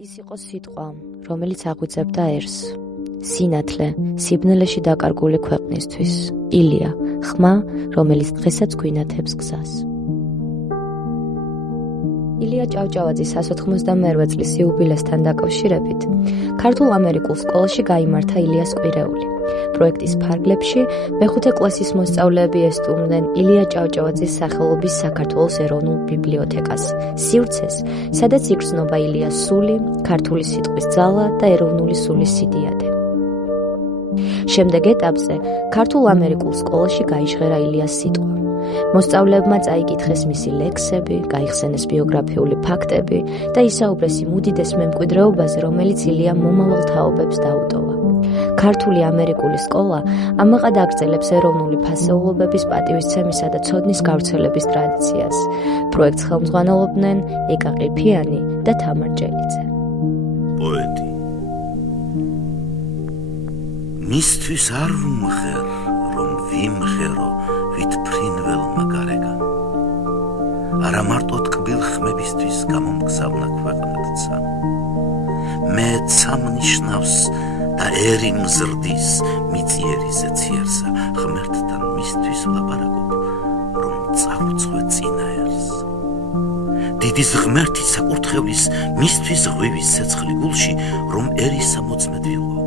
ის იყო სიტყვა, რომელიც აღვიძებდა ერს, სინათლე, სიბნელეში დაკარგული ქვეყნისთვის, ილია, ხმა, რომელიც დღესაც გვინათებს გზას. ილია ჭავჭავაძის 198 წლის იუბილესთან დაკავშირებით ქართულ-ამერიკულ სკოლაში გაიმართა ილიას კვირეული. პროექტის ფარგლებში მეხუთე კლასის მოსწავლეები ესტუმრნენ ილია ჭავჭავაძის სახელობის საქართველოს ეროვნულ ბიბლიოთეკას, სივრცეს, სადაც იგრძნობა ილიას სული, ქართული სიტყვის ძალა და ეროვნული სულის სიდიადე. შემდეგ ეტაპზე ქართულ-ამერიკულ სკოლაში გაიჟღერა ილიას სიტყვა. მოსწავლეებმა წაიკითხეს მისი ლექსები, გაიხსენეს ბიოგრაფიული ფაქტები და ისაუბრეს იმ უდიდეს მემკვიდრეობაზე, რომელიც ილიამ მომავალ თაობებს დაუტოვა. ქართული ამერიკული სკოლა ამაყად აგრძელებს ეროვნული ფასეულობების პატივისცემისა და ცოდნის გავრცელების ტრადიციას. პროექტს ხელმძღვანელობდნენ ეკა ყიფიანი და თამარ ჭელიძე. პოეტი. მისთვის არ ვუმღერ, რომ ვიმღერო ვით ფრინველმა გარეგან. არა მარტო ტკბილ ხმებისთვის გამომგზავნა ქვეყნადცა. მე ცამნიშნავს და ერი მზრდის მიწიერი ზეციერსა, ღმერთთან მისთვის ვლაპარაკობ, რომ წავწვე წინა ერს. დიდის ღმერთის საკურთხევლის მისთვის ღვივის ცეცხლი გულში, რომ ერისა მოწმედ ვილყო.